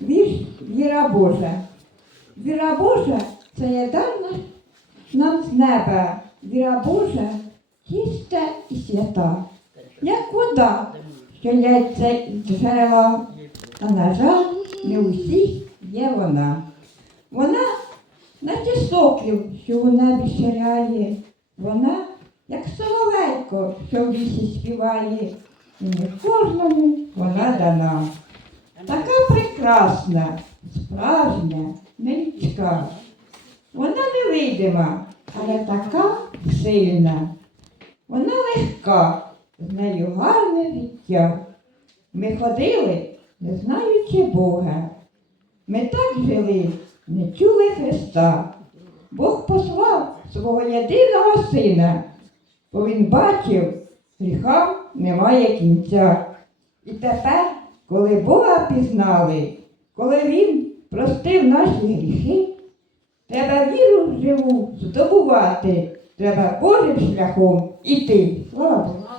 вірш Віра Божа. Віра Божа це є дана нам з неба. Віра Божа чиста і свята, як вода, що лється із джерела. Та, на жаль, не усіх є вона. Вона, наче сокіл, що у небі ширяє. Вона, як соловейко, що в лісі співає. І не кожному вона дана. Прекрасна, справжня, нелюдська. Вона невидима, але така сильна. Вона легка, з нею гарне життя. Ми ходили, не знаючи Бога. Ми так жили, не чули Христа. Бог послав свого єдиного сина, бо він бачив, гріхам немає кінця. І тепер, коли Бога пізнали, коли Він простив наші гріхи, треба віру живу здобувати, треба Божим шляхом іти. Слава Богу.